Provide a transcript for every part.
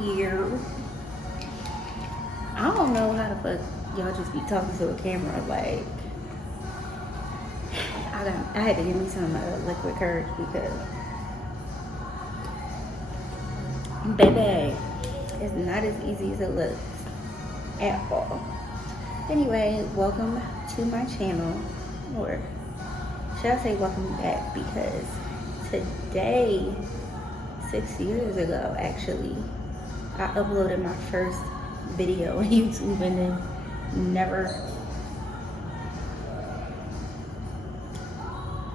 Yeah. I don't know how the fuck y'all just be talking to a camera. Like, I had to give me some liquid courage because, baby, it's not as easy as it looks at all. Anyway, welcome to my channel, or should I say welcome back, because today, 6 years ago actually, I uploaded my first video on YouTube and then never.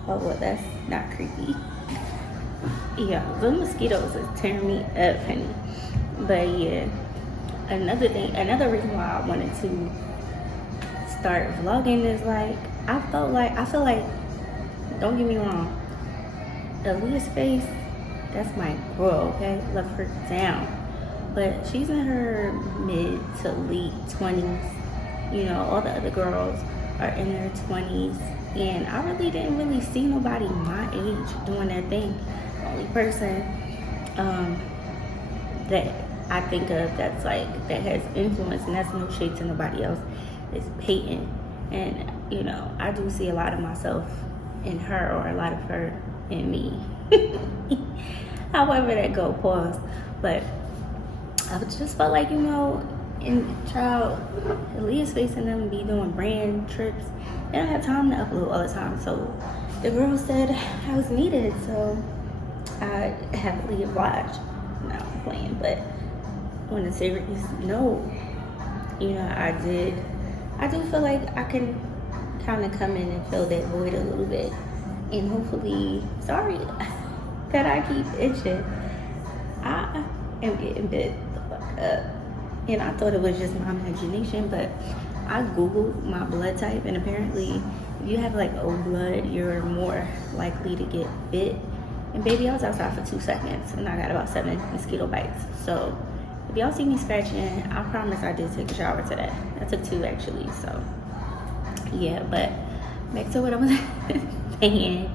Oh, well, that's not creepy. Yeah, the mosquitoes is tearing me up, honey. But yeah, another reason why I wanted to start vlogging is like, I feel like, don't get me wrong, Aaliyah's face, that's my girl, okay? Love her down. But she's in her mid to late 20s. You know, all the other girls are in their 20s. And I really didn't really see nobody my age doing their thing. The only person that I think of that's like, that has influence, and that's no shade to nobody else, is Peyton. And, you know, I do see a lot of myself in her, or a lot of her in me. However that go, pause. But I just felt like, you know, in child, Aaliyah's facing them be doing brand trips. They don't have time to upload all the time. So the girl said I was needed, so I heavily obliged. No, I'm playing, but on a serious note, you know, I do feel like I can kind of come in and fill that void a little bit. And hopefully, sorry that I keep itching. I am getting bit the fuck up. And I thought it was just my imagination, but I googled my blood type, and apparently if you have like O blood, you're more likely to get bit. And baby, I was outside for 2 seconds and I got about 7 mosquito bites. So if y'all see me scratching, I promise I did take a shower today. I took 2 actually, so yeah. But back to what I was saying.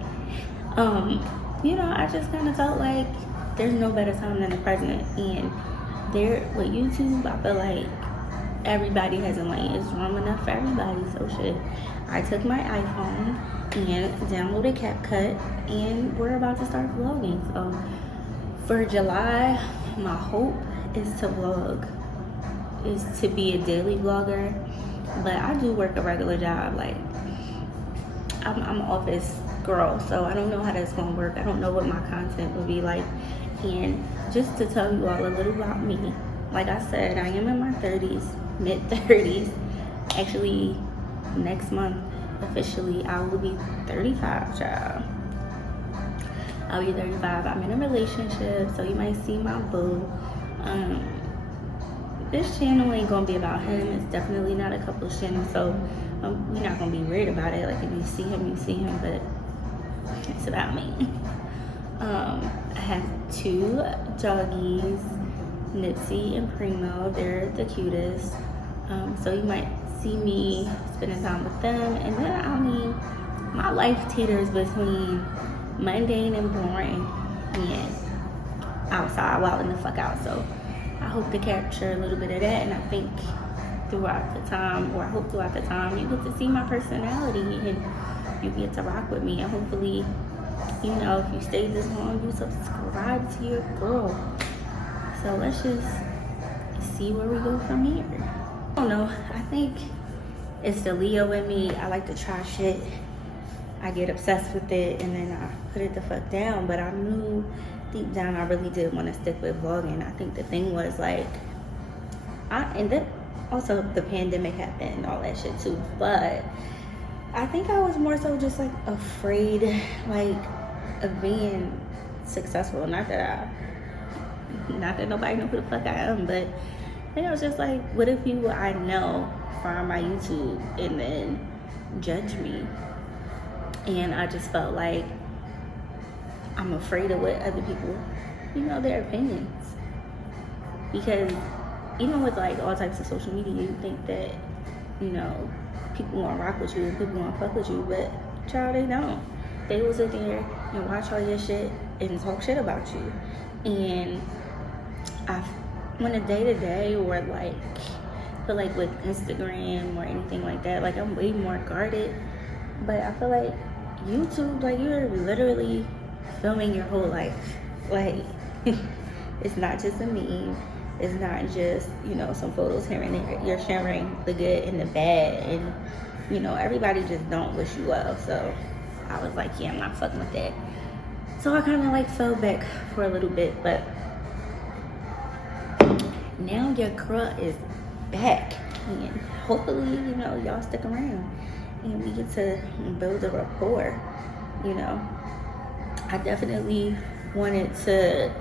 You know, I just kind of felt like there's no better time than the present. And there with YouTube, I feel like everybody has a lane. It's room enough for everybody. So shit, I took my iPhone and downloaded CapCut, and we're about to start vlogging. So for July, my hope is to vlog, is to be a daily vlogger. But I do work a regular job. Like, I'm an office girl, so I don't know how that's gonna work. I don't know what my content will be like. And just to tell you all a little about me, like I said, I am in my 30s, mid 30s. Actually, next month, officially, I will be 35, child. I'll be 35. I'm in a relationship, so you might see my boo. This channel ain't gonna be about him. It's definitely not a couples channel, so you're not gonna be weird about it. Like, if you see him, you see him, but it's about me. I have 2 doggies, Nipsey and Primo. They're the cutest. So you might see me spending time with them. And then, I mean, my life teeters between mundane and boring and outside, wilding the fuck out. So I hope to capture a little bit of that. And I think throughout the time, or I hope throughout the time, you get to see my personality and you get to rock with me. And hopefully, you know, if you stay this long, you subscribe to your girl. So let's just see where we go from here. I don't know. I think it's the Leo in me. I like to try shit. I get obsessed with it and then I put it the fuck down. But I knew deep down I really did want to stick with vlogging. I think the thing was like, and then also the pandemic happened and all that shit too. But I think I was more so just like afraid, like, of being successful. Not that nobody know who the fuck I am, but I think I was just like, what if people I know find my YouTube and then judge me? And I just felt like I'm afraid of what other people, you know, their opinions. Because even with like all types of social media, you think that, you know, people want to rock with you and people want to fuck with you, but child, they don't. They will sit there and watch all your shit and talk shit about you. And when a day-to-day or like I feel like with Instagram or anything like that, like I'm way more guarded. But I feel like YouTube, like you're literally filming your whole life. Like it's not just a meme. It's not just, you know, some photos here and there. You're sharing the good and the bad, and you know, everybody just don't wish you well. So I was like, yeah, I'm not fucking with that. So I kind of like fell back for a little bit, but now your girl is back, and hopefully, you know, y'all stick around and we get to build a rapport. You know, I definitely wanted to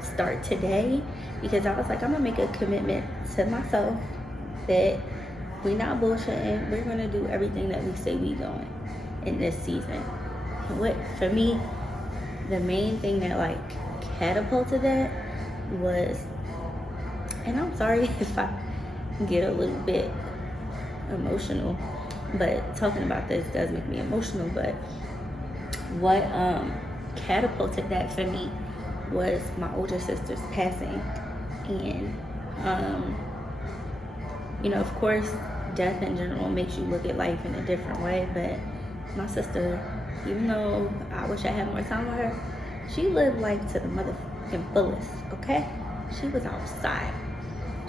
start today because I was like, I'm gonna make a commitment to myself that we're not bullshitting. We're gonna do everything that we say we doing in this season. What for me, the main thing that like catapulted that was, and I'm sorry if I get a little bit emotional, but talking about this does make me emotional. But what catapulted that for me was my older sister's passing. And you know, of course, death in general makes you look at life in a different way, but my sister, even though I wish I had more time with her, she lived life to the motherfucking fullest. Okay, she was outside.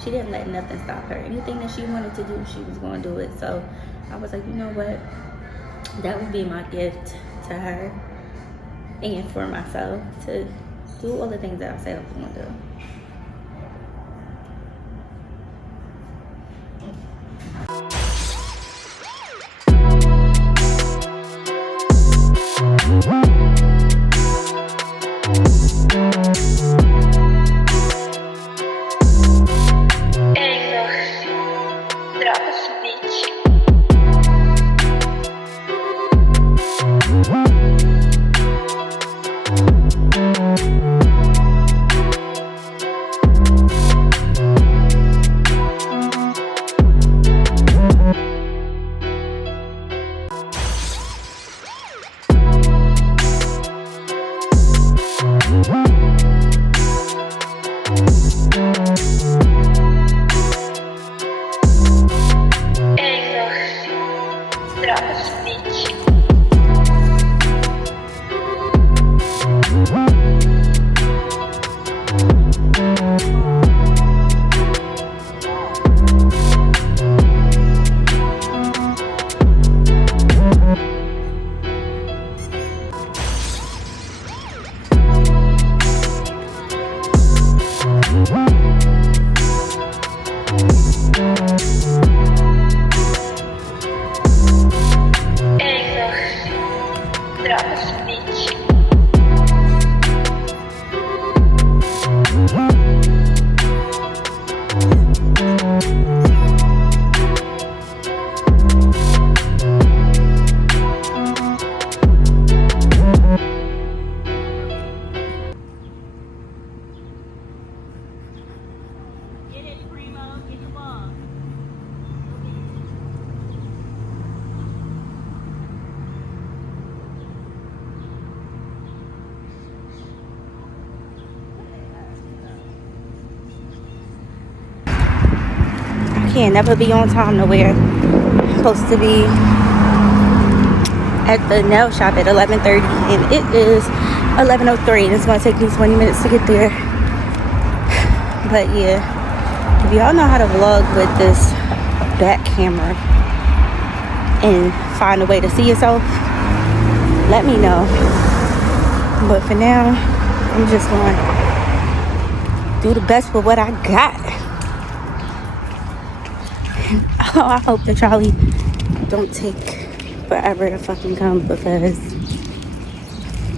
She didn't let nothing stop her. Anything that she wanted to do, she was going to do it. So I was like, you know what, that would be my gift to her and for myself, to do all the things that I said I was going to do. Can't never be on time nowhere. I'm supposed to be at the nail shop at 11:30 and it is 11:03 and it's gonna take me 20 minutes to get there. But yeah, if y'all know how to vlog with this back camera and find a way to see yourself, let me know. But for now, I'm just gonna do the best with what I got. Oh, I hope the trolley don't take forever to fucking come because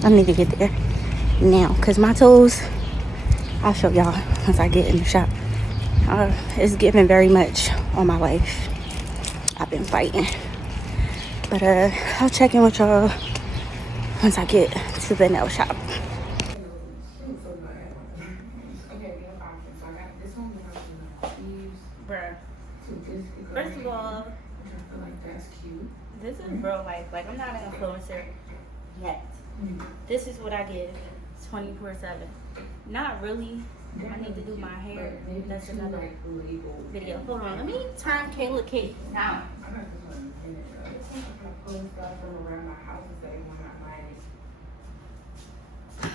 I need to get there now. Because my toes, I'll show y'all once I get in the shop. It's giving very much on my life. I've been fighting. But I'll check in with y'all once I get to the nail shop. Bruh. First of all, I feel like that's cute. This is real life. Like, I'm not an influencer yet. This is what I give 24/7. Not really, I need to do my hair. That's another label. video. Hold on, let me turn Kayla Kate down. I'm not just on the internet, bro. It's like I post stuff from around my house and say when I'm buying it.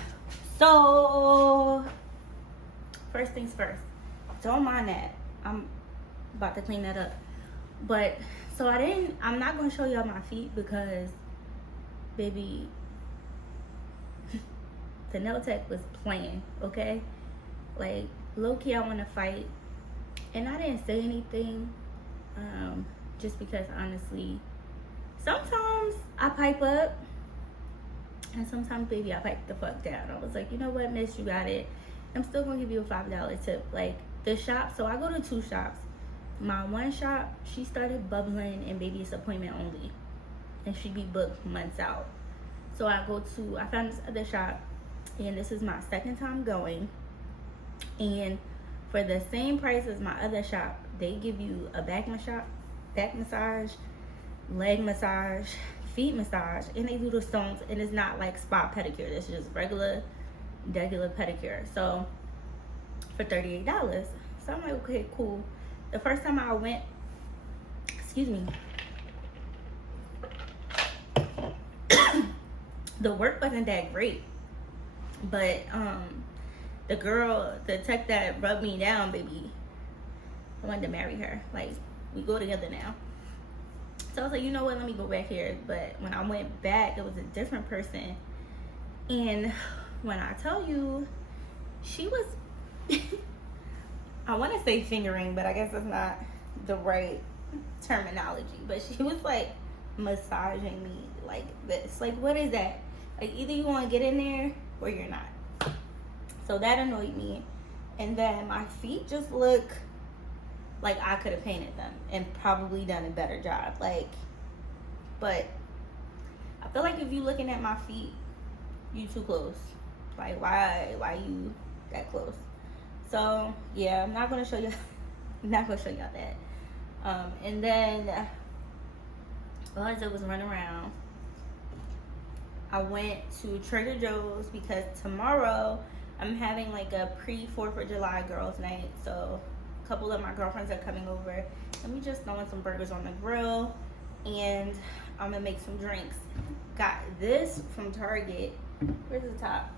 So, first things first. Don't mind that. I'm about to clean that up. But, so I'm not going to show y'all my feet because, baby, the nail tech was playing, okay? Like, low-key, I want to fight. And I didn't say anything, just because, honestly, sometimes I pipe up. And sometimes, baby, I pipe the fuck down. I was like, you know what, miss, you got it. I'm still going to give you a $5 tip. Like, the shop, so I go to 2 shops. My one shop, she started bubbling, and baby, it's appointment only. And she be booked months out. So I found this other shop, and this is my second time going. And for the same price as my other shop, they give you a back massage, leg massage, feet massage, and they do the stones, and it's not like spa pedicure. It's just regular pedicure. So for $38. So I'm like, okay, cool. The first time I went, excuse me, the work wasn't that great. But the tech that rubbed me down, baby, I wanted to marry her. Like, we go together now. So I was like, you know what, let me go back here. But when I went back, it was a different person. And when I tell you, she was, I want to say fingering, but I guess that's not the right terminology. But she was like massaging me like this. Like, what is that? Like, either you want to get in there or you're not. So that annoyed me. And then my feet just look like I could have painted them and probably done a better job. Like, but I feel like if you looking at my feet, you too close. Like, why you that close? So yeah, I'm not gonna show you. I'm not gonna show y'all that. And then all I did was run around. I went to Trader Joe's because tomorrow I'm having like a pre-4th of July girls' night. So a couple of my girlfriends are coming over. And we just throwing some burgers on the grill. And I'm gonna make some drinks. Got this from Target. Where's the top?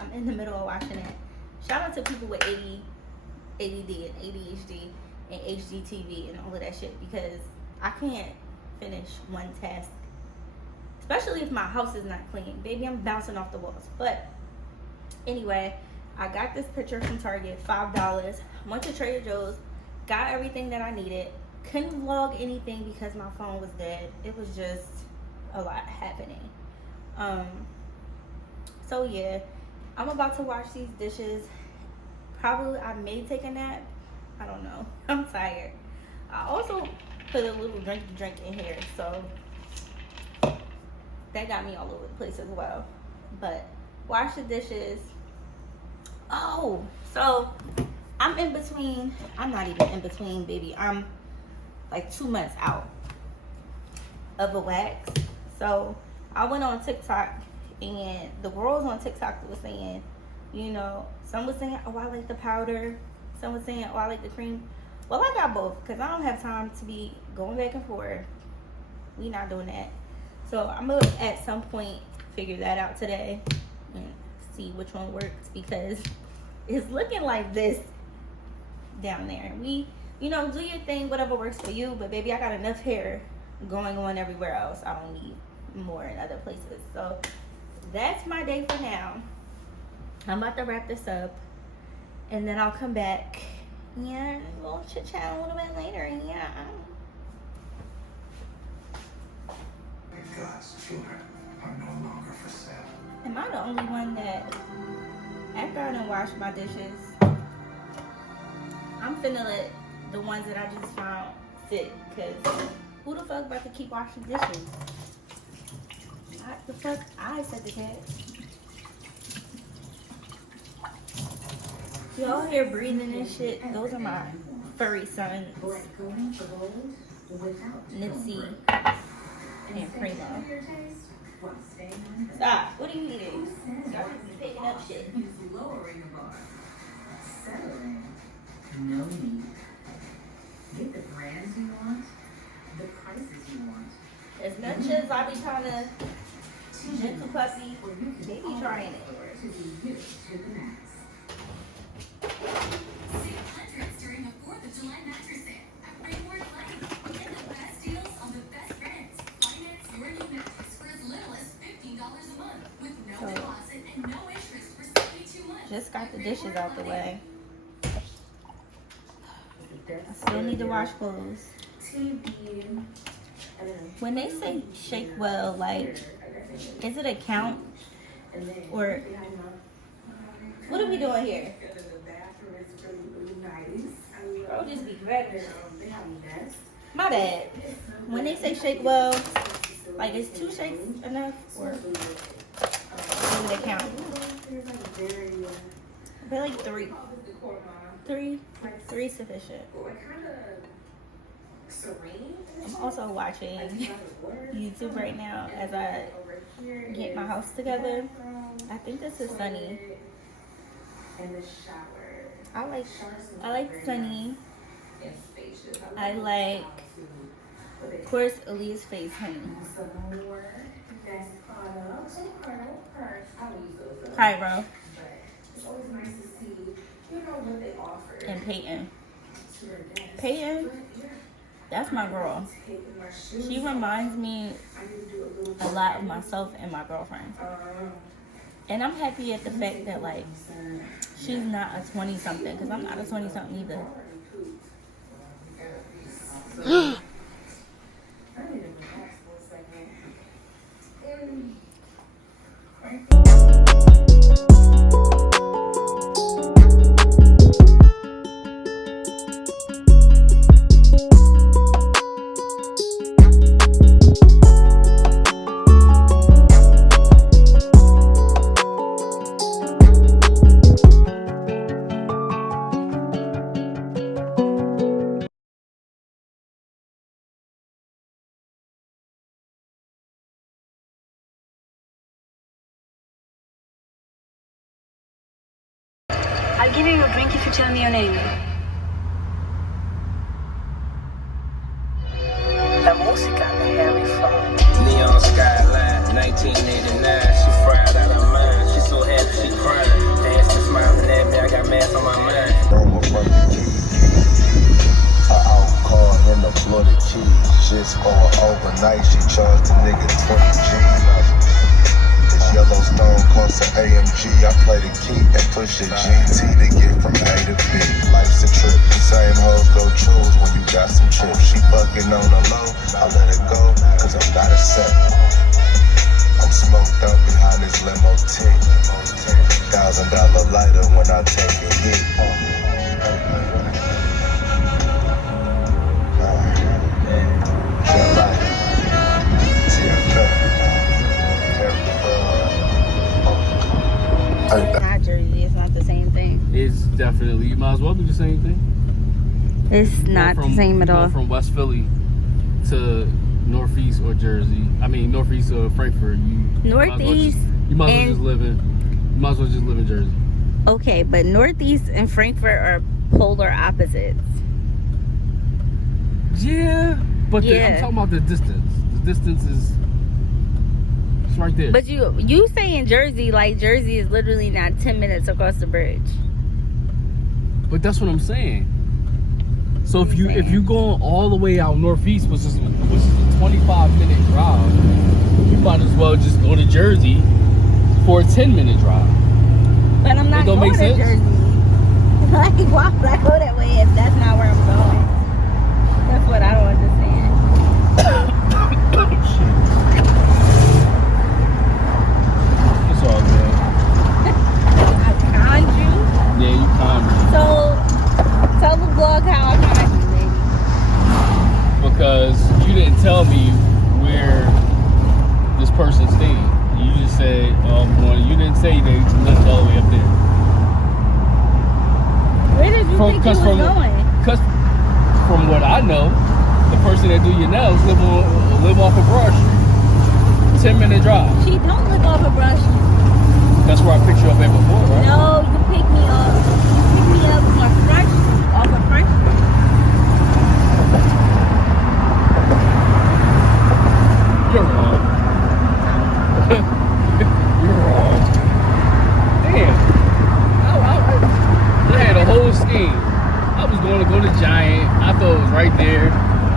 I'm in the middle of watching it. Shout out to people with ADD and ADHD and HGTV and all of that shit, because I can't finish one task, especially if my house is not clean. Baby, I'm bouncing off the walls. But anyway, I got this picture from Target, $5. Went to Trader Joe's, got everything that I needed. Couldn't vlog anything because my phone was dead. It was just a lot happening. So yeah, I'm about to wash these dishes. Probably I may take a nap. I don't know. I'm tired. I also put a little drink in here, so that got me all over the place as well. But wash the dishes. Oh, so I'm in between. I'm not even in between, baby. I'm like 2 months out of a wax. So I went on TikTok, and the girls on TikTok was saying, you know, some was saying, oh, I like the powder. Some was saying, oh, I like the cream. Well, I got both because I don't have time to be going back and forth. We not doing that. So I'm going to, at some point, figure that out today and see which one works, because it's looking like this down there. We, you know, do your thing, whatever works for you. But, baby, I got enough hair going on everywhere else. I don't need more in other places. So that's my day for now. I'm about to wrap this up, and then I'll come back and we'll chit chat a little bit later. And yeah, God's children are no longer for sale. am I the only one that, after I done washed my dishes, I'm finna let the ones that I just found sit? Cause who the fuck about to keep washing dishes? What the fuck? I said the cat. Y'all hear breathing and shit? Those are my furry sons, Nipsey and Primo. Stop. What are you eating? Y'all just picking up shit. settling. No need. Get the brands you want, the prices you want. As much as I be trying to gentle puppy, they be trying it. To be you to the max. Save hundreds during the 4th of July mattress sale at Rainboard Light. Get the best deals on the best brands. Finance your new mattress for as little as $15 a month with no deposit and no interest for 72 months. Just got the dishes out the way. I still need to wash clothes. When they say shake well, like, is it a count? Or what are we doing here? Bro, just be ready. My bad. When they say shake well, like, is 2 shakes enough? Or is it a count? I feel like 3. 3 sufficient. I'm also watching YouTube right now as I get my house together. I think this is Sunny. I like Sunny. I like, of course, Aaliyah's face, honey. Cairo. And Peyton. Peyton, that's my girl. She reminds me a lot of myself and my girlfriend. And I'm happy at the fact that, like, she's not a 20-something, because I'm not a 20-something either. I'll give you a drink if you tell me your name. La música de Harry Funk. Neon skyline, 1989. She fried out her mind. She so happy she crying. Dancing, smiling at me. I got math on my mind. Her out car in the flooded keys. Just for overnight, she charged the nigga 20 G's. Yellowstone costs an AMG. I play the key and push a GT to get from A to B. Life's a trip. The same hoes go choose when you got some chips. She fucking on the low. I let it go, cause I'm not a set. I'm smoked up behind this limo tint. $1,000 lighter when I take a hit. Not Jersey, it's not the same thing. It's definitely, you might as well do the same thing. It's not the same at all. From West Philly to Northeast or Jersey. I mean, Northeast or Frankfurt. You might as well just live in Jersey. Okay, but Northeast and Frankfurt are polar opposites. Yeah, but I'm talking about the distance. The distance is it's right there. But you say in Jersey, like Jersey is literally not 10 minutes across the bridge. But that's what I'm saying. So if you going all the way out Northeast, which is a 25-minute drive, you might as well just go to Jersey for a 10-minute drive. But I'm not going to Jersey. Like, why would I go that way if that's not where I'm going? That's what I don't understand. It's all good. I conned you? Yeah, you conned me. So, tell the vlog how I conned you, baby. Because you didn't tell me where this person stayed. You just said, you didn't say they lived all the way up there. Where did you think you was going? Because from what I know, the person that do your nails live off of Broad Street. 10-minute drive. She don't live off of Broad Street. That's where I picked you up at before, right? No, you picked me up. You picked me up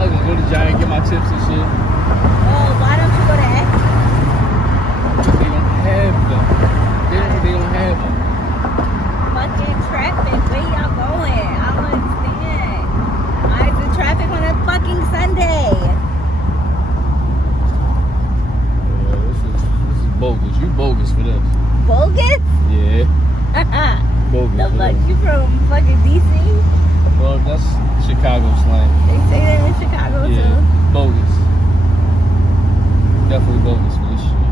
was gonna go to Giant, get my chips and shit. Oh, why don't you go to Acme? They don't have them. They don't have them. Fucking traffic. Where y'all going? I don't understand. Why is the traffic on a fucking Sunday? Yeah, this is bogus. You bogus for this. Bogus? Yeah, bogus. The for fuck? this. You from fucking DC? Well, that's Chicago slang. They say that in Chicago Yeah, too. bogus. Definitely bogus for this shit.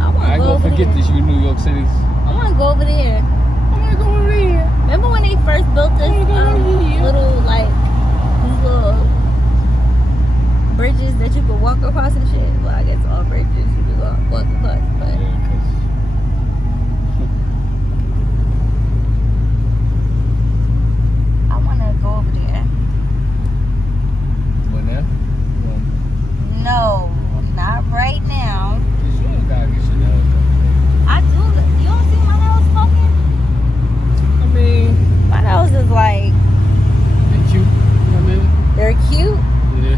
I I wanna ain't go gonna over forget there. this. You New York City. I wanna go over there. I wanna go over there. Remember when they first built this little like these little bridges that you could walk across and shit? Well, I guess all bridges you could walk across, but Yeah, 'cause I wanna go over there. when that? No, not right now. You ain't gotta get your nails done. I do. You don't see my nails fucking? I mean, My nails is like they cute. You know what I mean? they're cute. Yeah.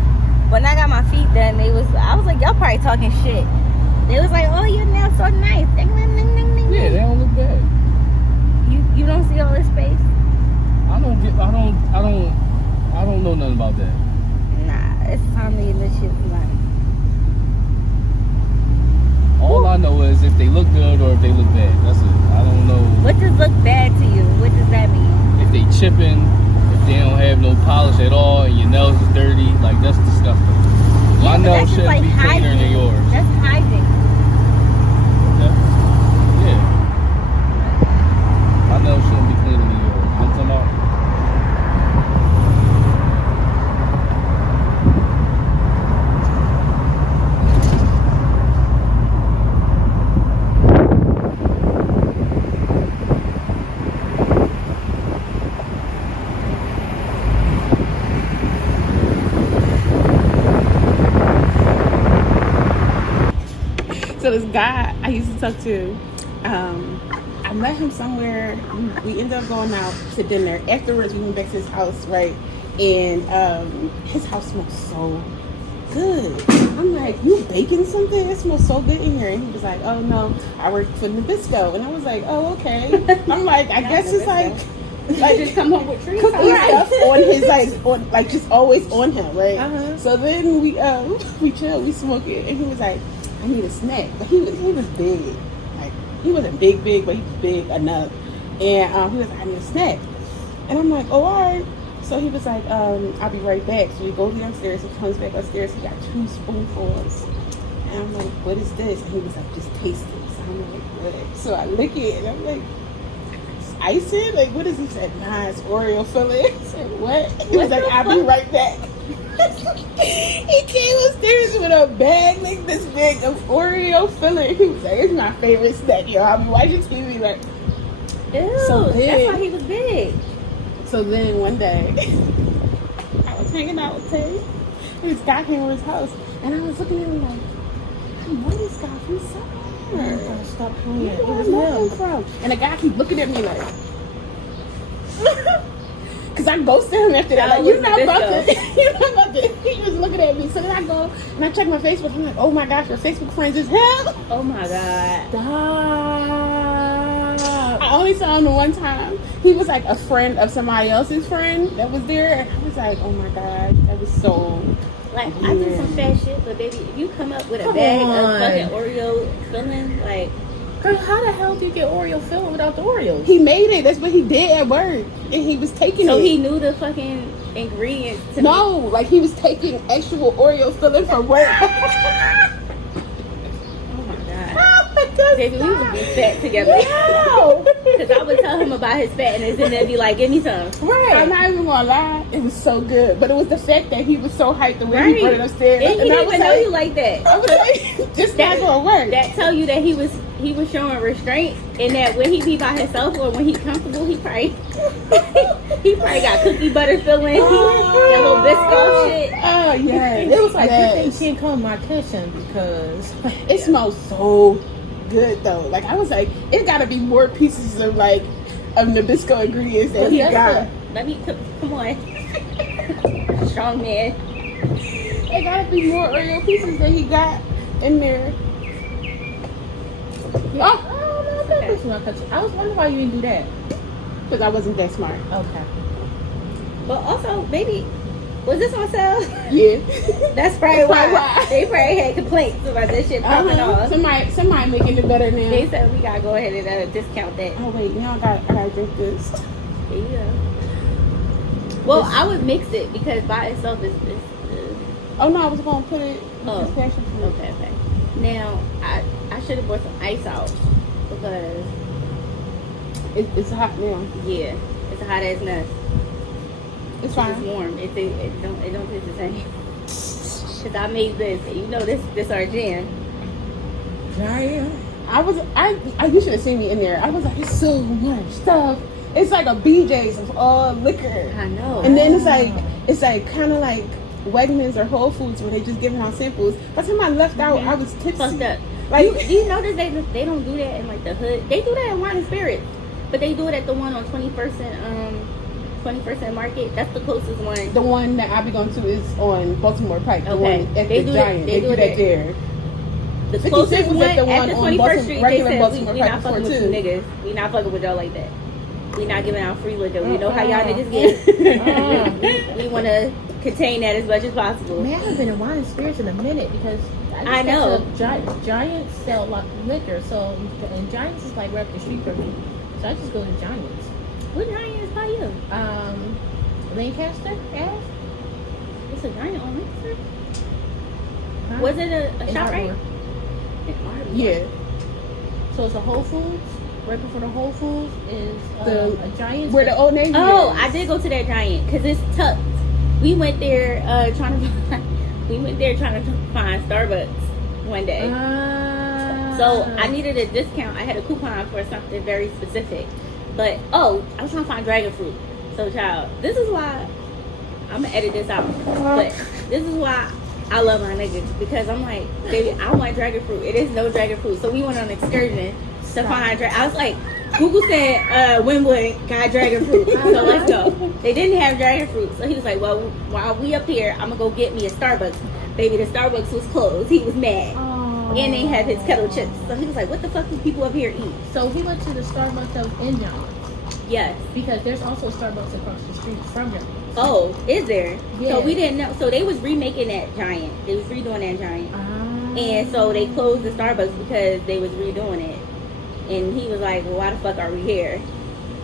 When I got my feet done, I was like, y'all probably talking shit. They was like, oh, your nails so nice. Ding, ding, ding, ding, ding. Yeah, they don't look bad. You don't see all this space? I don't know nothing about that. Nah, it's time to get this shit done. All I know is if they look good or if they look bad. That's it. I don't know What does look bad to you? What does that mean? if they chipping, if they don't have no polish at all, and your nails is dirty. Like, that's disgusting. My but nails that's just should like be cleaner than hygiene. yours. That's hygiene. Okay. Yeah. My nails shouldn't be cleaner than yours. You know what I'm talking about? So this guy I used to talk to, I met him somewhere. We ended up going out to dinner. Afterwards, we went back to his house, right? And his house smells so good. I'm like, you baking something? It smells so good in here. And he was like, oh no, I work for Nabisco. And I was like, oh okay. I'm like, I guess it's like just come home with trees. cooking stuff on his like just always on him, right? Uh-huh. So then we chilled, we smoked it, and he was like, I need a snack, but he was big, like he wasn't big, but he was big enough, and he was like, I need a snack, and I'm like, oh alright. So he was like, I'll be right back. So we go downstairs. He comes back upstairs. He got 2 spoonfuls, and I'm like, what is this? And he was like, just taste it. So I'm like, what? So I lick it, and I'm like, icing? Like, what is he said? Nah, it's Oreo filling. I said, what? He was like, I'll be right back. He came upstairs with a bag like this big of Oreo filling. He was like, it's my favorite snack, yo. I'll be watching TV like, Ew, So that's big. why he was big. so then one day, I was hanging out with Tay. And this guy came to his house. And I was looking at him like, I know this guy from somewhere. Stop playing. Where do I know him from? And the guy keep looking at me like, because I ghosted him after that. That Like, was you're not about Nabisco. to. You're not about to. He was looking at me. So then I go and I check my Facebook. I'm like, oh my gosh, your Facebook friends is him. Oh my god. Stop. I only saw him the one time. He was like a friend of somebody else's friend that was there. And I was like, oh my god, that was so. Like, I do some fat shit, but baby, if you come up with a bag of fucking Oreo filling, like, Girl, how the hell do you get Oreo filling without the Oreos? He made it. That's what he did at work. And he was taking so it. he knew the fucking ingredients to No, like he was taking actual Oreo filling from work. Oh my god. Baby, we would be fat together. Because I would tell him about his fatness and then be like, give me some. Right. I'm not even gonna lie, it was so good. But it was the fact that he was so hyped the way he brought it upstairs. And he didn't even know you like that. I was like, this not gonna work. That tell you that he was showing restraint, and that when he be by himself or when he comfortable, he probably got cookie butter filling, that little Bisco shit. Oh yeah, It was like, you think she didn't come in my kitchen because it smells so good though. Like I was like, it gotta be more pieces of like of Nabisco ingredients that he got. Let me come on. strong man. It gotta be more Oreo pieces that he got in there. Yeah. Oh, no, I was wondering why you didn't do that. Because I wasn't that smart. Okay. But also, maybe, was this on sale? Yeah. That's probably why. They probably had complaints about this shit popping off. Somebody making it better now. They said we gotta go ahead and discount that. Oh wait, now I gotta drink this. There you go. Well, I would mix it because by itself is Oh no, I was gonna put it in Oh. this passion fruit. okay. Now I should have brought some ice out because It's hot now. yeah, it's a hot ass mess. It's fine. It's warm. It don't taste the same. Cause I made this, and you know this our jam. Giant. You should have seen me in there. I was like, it's so much stuff. It's like a BJ's of all liquor. I know. And then it's like kind of like Wegmans or Whole Foods where they just giving out samples. By the time I left out, I was tipsy. Fucked up. Like, do you notice they don't do that in like the hood? They do that in Wine and Spirit, but they do it at the one on 21st and Market. That's the closest one. the one that I be going to is on Baltimore Pike. The Okay. one at They the do Giant. it- They they do do that it- there. The 50 closest Cent was one at the one the on 21st Street. They regular said Baltimore we Pike not before fucking with too. you niggas. We not fucking with y'all like that. We not giving out free liquor. We know how y'all niggas get. We want to contain that as much as possible. Man, I haven't been in Wine and Spirits in a minute because I know. Giants sell like liquor, so and Giants is like right up the street from me, so I just go to Giants. What Giant is by you? Lancaster Ave. It's a Giant on Lancaster. Huh? Was it a In shop right? Ardmore. In Ardmore. Yeah. So it's a Whole Foods. Right before the Whole Foods is The- a Giants. Where the Old Navy Oh, is. I did go to that Giant because it's tucked. We went there trying to find Starbucks one day. So I needed a discount. I had a coupon for something very specific. But I was trying to find dragon fruit. So child, this is why I'm gonna edit this out. But this is why I love my niggas because I'm like, baby, I want dragon fruit. It is no dragon fruit. So we went on an excursion to find dragon. I was like, Google said Wynwood got dragon fruit. So let's go. They didn't have dragon fruit. So he was like, well, while we up here, I'm gonna go get me a Starbucks. Baby, the Starbucks was closed. He was mad. And they had his kettle chips. So he was like, what the fuck do people up here eat? So he went to the Starbucks that was in John. Yes. Because there's also a Starbucks across the street from John. Oh, is there? Yeah. So we didn't know. So they was remaking that Giant. They was redoing that Giant. And so they closed the Starbucks because they was redoing it. And he was like, well, why the fuck are we here?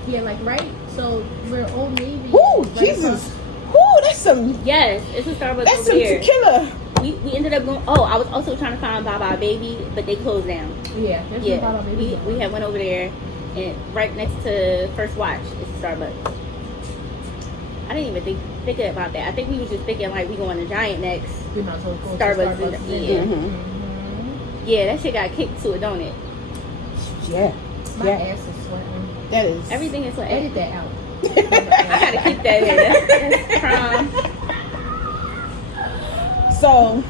Yeah, like right. So we're Old Navy. Woo, right Jesus. Woo, that's some. Yes, it's a Starbucks That's over some here. tequila. We ended up going. Oh, I was also trying to find Baba Baby, but they closed down. Yeah, there's no Yeah, Baba Baby. we had went over there, and right next to First Watch is Starbucks. I didn't even think about that. I think we was just thinking like we going to Giant next. We might as well go Starbucks. to Starbucks. Yeah. Mm-hmm. Yeah, that shit got kicked to it, don't it? Yeah. My Yeah. ass is sweating. That is. Everything is what. Edit that out. I gotta keep that in. That's prom. So,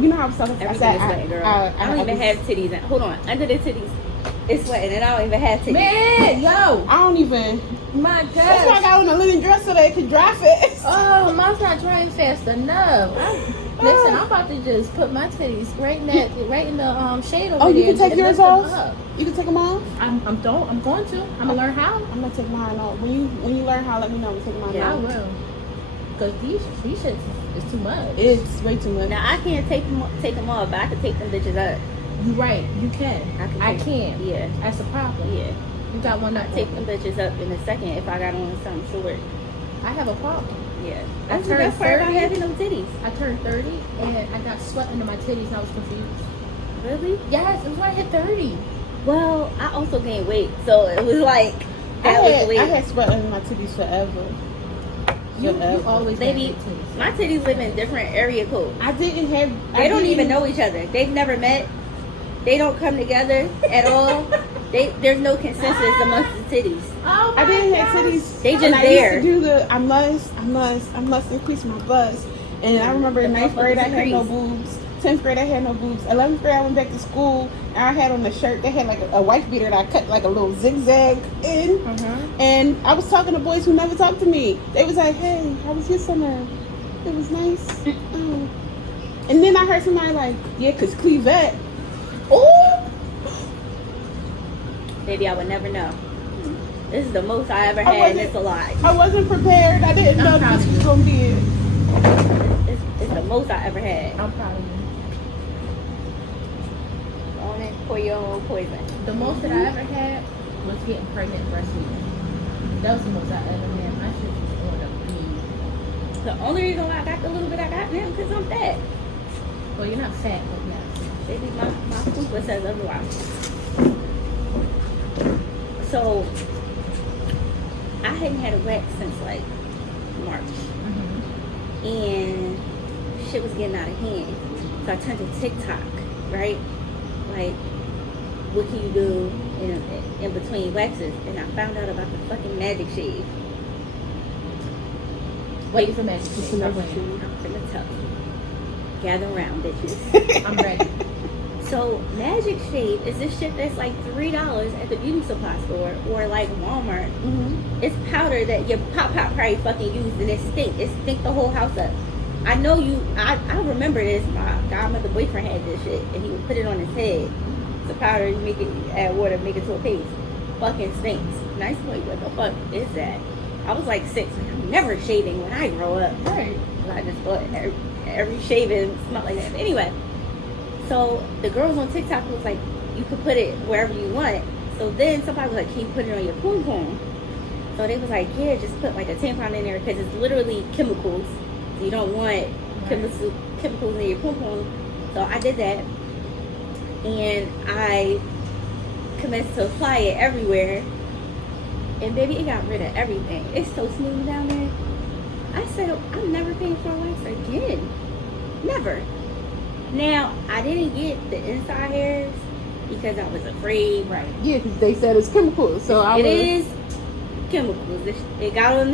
you know how I was talking about Everything is sweating, girl. I don't even have titties. Hold on, under the titties, it's sweating, and I don't even have titties. Man, yo, I don't even. my That's why I gosh. got on a linen dress so they could dry fit. Oh, mine's not drying fast enough. Listen, I'm about to just put my titties right in the shade over Oh, there. you can take and yours lift them off? up. You can take them off? I'm going to. I'm gonna learn how. I'm gonna take mine off. When you learn how, let me know. I'm taking mine Yeah, I off. will. Cause these shits is too much. It's way too much. Now I can't take them off, but I can take them bitches up. You right. You can. I can't. Yeah, That's the problem. yeah. You got one that Take them bitches up in a second if I got on something short. I have a problem. Yeah, I that's the turned best part about 30. having them titties. I turned 30 and I got sweat under my titties and I was confused. Really? Yes, it was when I hit 30. Well, I also gained weight, so it was like that was I weird. had sweat under my titties forever. You Forever. always Baby, got good titties. my titties live in different area codes. I didn't have. They don't even know each other. They've never met. They don't come together at all. There's no consensus amongst the titties. Oh my I didn't have gosh. titties. They just and I there. used to do the I must increase my butts. And I remember in The 9th grade I motherfuckers had no increase. boobs. 10th grade I had no boobs. 11th grade I went back to school and I had on the shirt. They had like a wife beater that I cut like a little zigzag in. And I was talking to boys who never talked to me. They was like, hey, how was your summer? It was nice. And then I heard somebody like, yeah, because Clevette. Oh! Baby, I would never know. This is the most I ever had, and it's a lie. I wasn't prepared. I didn't know this was going to be it. It's the most I ever had. I'm proud of you. On it, pour your own poison. The most that I ever had was getting pregnant and breastfeeding. That was the most I ever had. My shit was on the beam. The only reason why I got the little bit I got now because I'm fat. Well, you're not fat, but yes. Baby, my fupa says otherwise. So, I hadn't had a wax since like March. And shit was getting out of hand. So I turned to TikTok, right? Like, what can you do in between waxes? And I found out about the fucking magic shave. Wait for magic shave. I'm finna tell you. Gather around, bitches. I'm ready. So, Magic Shave is this shit that's like $3 at the beauty supply store or like Walmart. It's powder that your pop probably fucking used and it stink the whole house up. I know I remember this. My godmother boyfriend had this shit and he would put it on his head. It's a powder, you make it, add water, make it to a paste. Fucking stinks. Nice boy, what the fuck is that? I was like 6. I'm never shaving when I grow up. Right. I just thought every shaving smelled like that. But anyway. So the girls on TikTok was like, you could put it wherever you want. So then somebody was like, can you put it on your poom poom? So they was like, yeah, just put like a tampon in there because it's literally chemicals. So you don't want chemicals in your poom poom. So I did that, and I commenced to apply it everywhere. And baby, it got rid of everything. It's so smooth down there. I said, I'm never paying for a wax again. Never. Now, I didn't get the inside hairs because I was afraid. Right. Yeah, because they said it's chemicals. So it is chemicals. It got on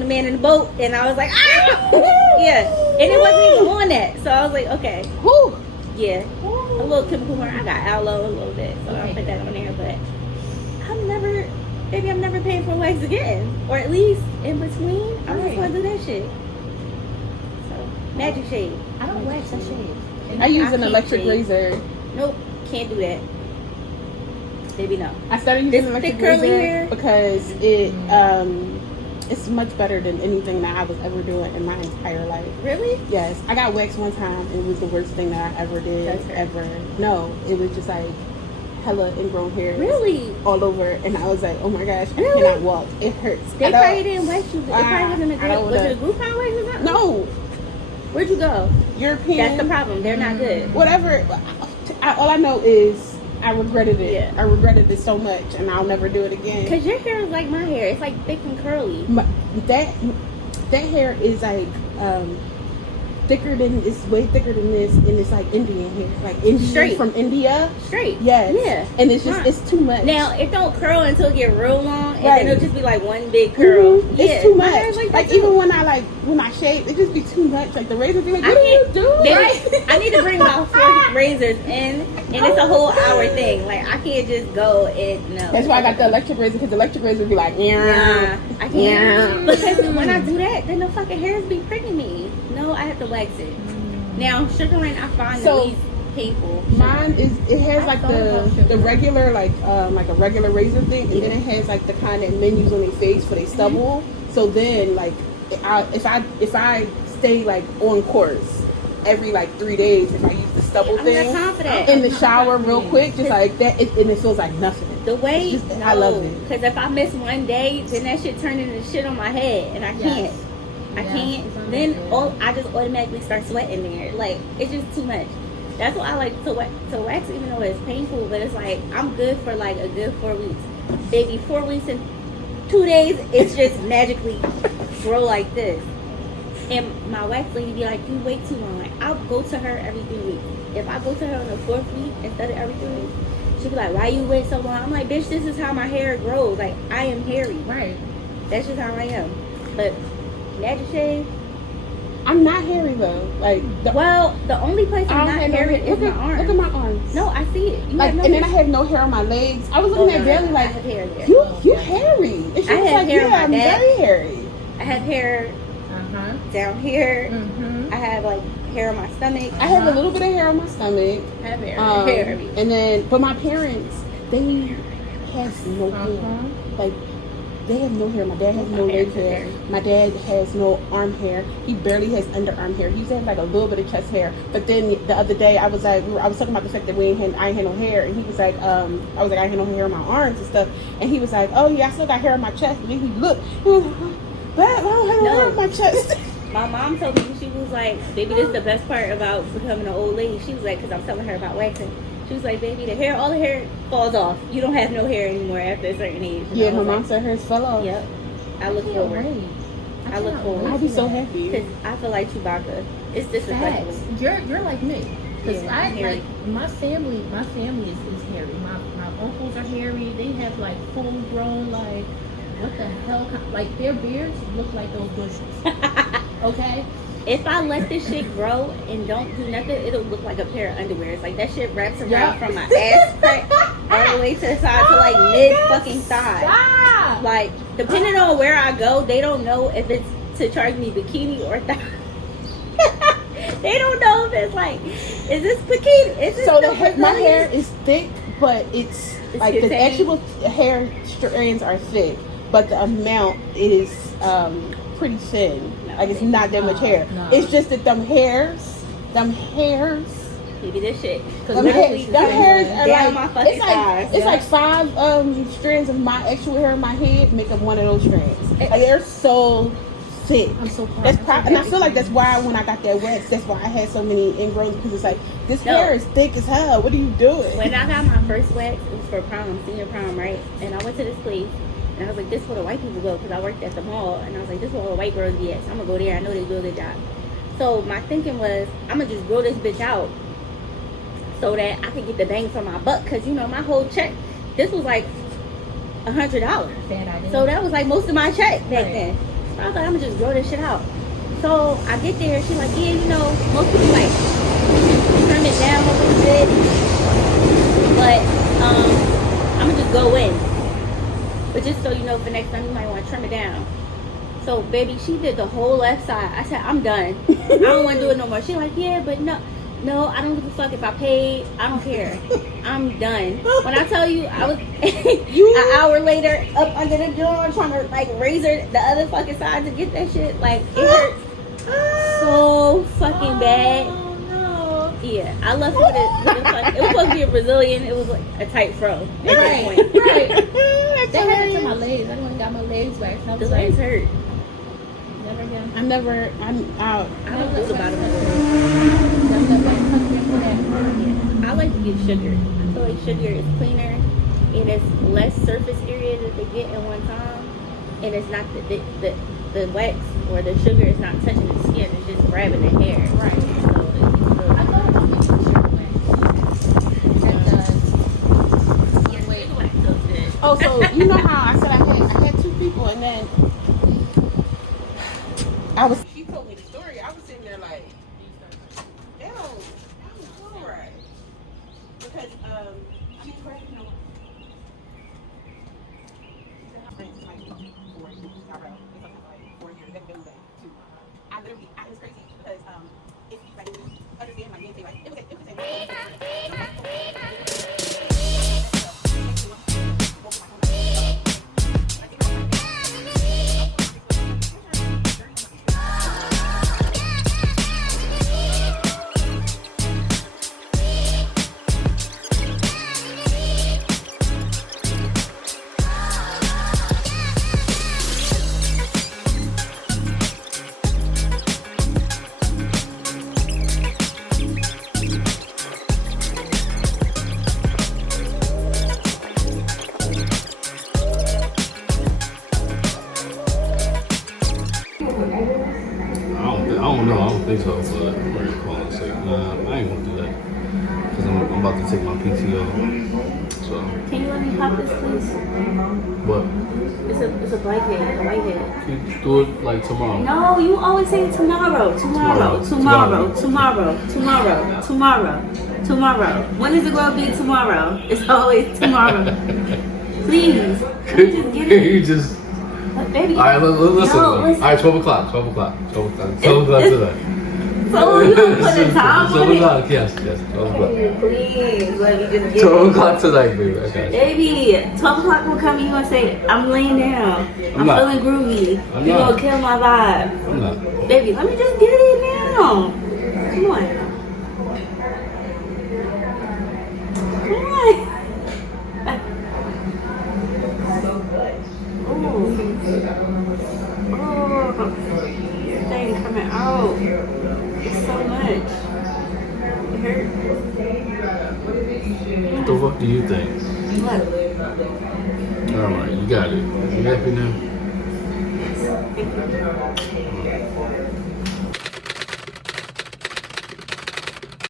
the man in the boat, and I was like, ah! Yeah. And it wasn't even on that. So I was like, okay. Whew. Yeah. A little chemical mark. I got aloe a little bit, so I put that on there. But I'm never paying for wax again. Or at least in between, I'm just going to do that shit. Magic shave. I don't wax, I shave. I use an electric razor. Nope, can't do that. Baby, no. I started using an electric razor because it's much better than anything that I was ever doing in my entire life. Really? Yes. I got waxed one time and it was the worst thing that I ever did. Ever. No, it was just like hella ingrown hair. Really? All over. And I was like, oh my gosh, I cannot walk. It hurts. They probably didn't wax you. It probably wasn't a group. Was it a group wax or something? No. Where'd you go? European. That's the problem. They're not good. Whatever. All I know is I regretted it. Yeah. I regretted it so much, and I'll never do it again. Because your hair is like my hair. It's like thick and curly. That hair is like it's way thicker than this, and it's like Indian hair, like Indian straight from India. Straight. Yes. Yeah. And it's just it's too much. Now it don't curl until it get real long, and then it'll just be like one big curl. Mm-hmm. It's too much. Like even when I shave, it just be too much. Like the razor be like, what are you doing? Baby, I need to bring about 4 razors in, and it's a whole hour thing. Like I can't just go and no. That's why I got the electric razor, because the electric razor be like, yeah. I can't. Because when I do that, then the fucking hairs be pricking me. No, I have to wax it. Now, sugaring I find the least painful. Mine it has like the regular like a regular razor thing, and then it has like the kind that men use on their face for their stubble. So then like if I stay like on course every like 3 days, if I use the stubble thing in the shower real quick, just like that, and it feels like nothing. The way I love it. Because if I miss one day, then that shit turn into shit on my head, and I can't. I can't. Then I just automatically start sweating there. Like it's just too much. That's why I like to wax, even though it's painful. But it's like I'm good for like a good 4 weeks. Baby, 4 weeks and 2 days, it's just magically grow like this. And my wax lady be like, "You wait too long." Like I'll go to her every 3 weeks. If I go to her on the 4th week instead of every 3 weeks, she be like, "Why you wait so long?" I'm like, "Bitch, this is how my hair grows. Like I am hairy. Right? That's just how I am." But Magic shave. I'm not hairy though. Like the only place I'm not hairy is my arms. Look at my arms. No, I see it. You like, and then I have no hair on my legs. I was looking at Daily like, you hairy. And she was like, yeah, I'm very hairy. I have hair down here. Mm-hmm. I have like hair on my stomach. I have a little bit of hair on my stomach. I have hair. Hair everywhere. And then, but my parents, they have no hair. Like, they have no hair. My dad has no leg hair. My dad has no arm hair. He barely has underarm hair. He used to have like a little bit of chest hair. But then the other day, I was like, I was talking about the fact that I ain't had no hair, and he was like, I was like, I ain't had no hair on my arms and stuff, and he was like, oh yeah, I still got hair on my chest. And then he looked, he was like, but I don't have no hair on my chest. My mom told me, she was like, baby, this is the best part about becoming an old lady. She was like, because I'm telling her about waxing. She was like, baby, all the hair falls off. You don't have no hair anymore after a certain age. And yeah, my mom said hers fell off. Yep. I look forward. I look forward. I'd be so happy. Because I feel like Chewbacca. It's disrespectful. You're like me. Because Yeah, I hairy. like my family is hairy. My uncles are hairy. They have like full grown like what the hell like their beards look like those bushes. Okay? If I let this shit grow and don't do nothing, it'll look like a pair of underwear. It's like that shit wraps around from my ass crack all the way to the side to like mid fucking thigh. Stop. Like, depending on where I go, they don't know if it's to charge me bikini or thigh. They don't know if it's like, is this bikini? Is this So my Brazilian? hair is thick, but it's like the contained. actual hair strands are thick, but the amount is pretty thin. Like it's not that much hair. No. It's just that them hairs. Maybe this shit. Them hairs are down my like fucking it's like thighs. it's like 5 strands of my actual hair in my head make up one of those strands. Like they're so thick. I'm so proud. That's and I feel like that's why when I got that wax, that's why I had so many ingrowns, because it's like this hair is thick as hell. What are you doing? When I got my first wax, it was for prom, senior prom, right? And I went to this place, and I was like, this is where the white people go, because I worked at the mall, and I was like, this is where all the white girls be at, so I'm gonna go there. I know they do a good job. So my thinking was, I'm gonna just grow this bitch out so that I can get the bang for my buck, because you know my whole check, this was like $100. Bad idea. So that was like most of my check back then. So I was like, I'm gonna just grow this shit out. So I get there, she's like, yeah, you know, most people like turn it down a little bit, but I'm gonna just go in. But just so you know, for next time you might want to trim it down. So baby, she did the whole left side. I said, I'm done. I don't want to do it no more. She's like, yeah, but no, I don't give a fuck if I paid. I don't care. I'm done. When I tell you, I was an hour later up under the door trying to like razor the other fucking side to get that shit. Like it hurt so fucking bad. Oh no. Yeah, I left it with it was supposed to be a Brazilian. It was like a tight fro. At that point. Right. They had it to my legs. I went got my legs waxed. I The was legs like, hurt. never again. I'm out. I don't think about it more. Yeah. I like to get sugar. I feel like sugar is cleaner and it's less surface area that they get in one time, and it's not the wax or the sugar is not touching the skin, it's just grabbing the hair. Right. So I thought about getting the sugar wax. That does. yeah, wait, the wax feels good. Oh, so you know how I said I had 2 people, and then she told me the story. I was sitting there like, that don't feel right. Because, I mean, correct, you know, I literally, it's crazy because, if you like understand my name, like, it was I don't think so, but I'm ready to call and say, nah, I ain't gonna do that. Because I'm about to take my PTO. So. Can you let me pop this, please? What? It's a black head, a white head. You do it like tomorrow. No, you always say tomorrow. When is it gonna be tomorrow? It's always tomorrow. Please, let me just get it. You just Baby. Alright, listen. No, listen. Alright, 12 o'clock. 12 o'clock. 12 o'clock. 12 o'clock today. So you gonna put a time 12 on it? o'clock, yes. 12 o'clock. Please, let me just get 12 it. o'clock tonight, baby. I got you. Baby, 12 o'clock will come, you gonna say, I'm laying down. I'm not. feeling groovy. I'm You not. gonna kill my vibe. I'm not. Baby, let me just get it now. Come on. Come on. Oh, this thing coming out. It's so much. It hurts. What the fuck do you think? What? Alright, you got it. You happy now? Thank you.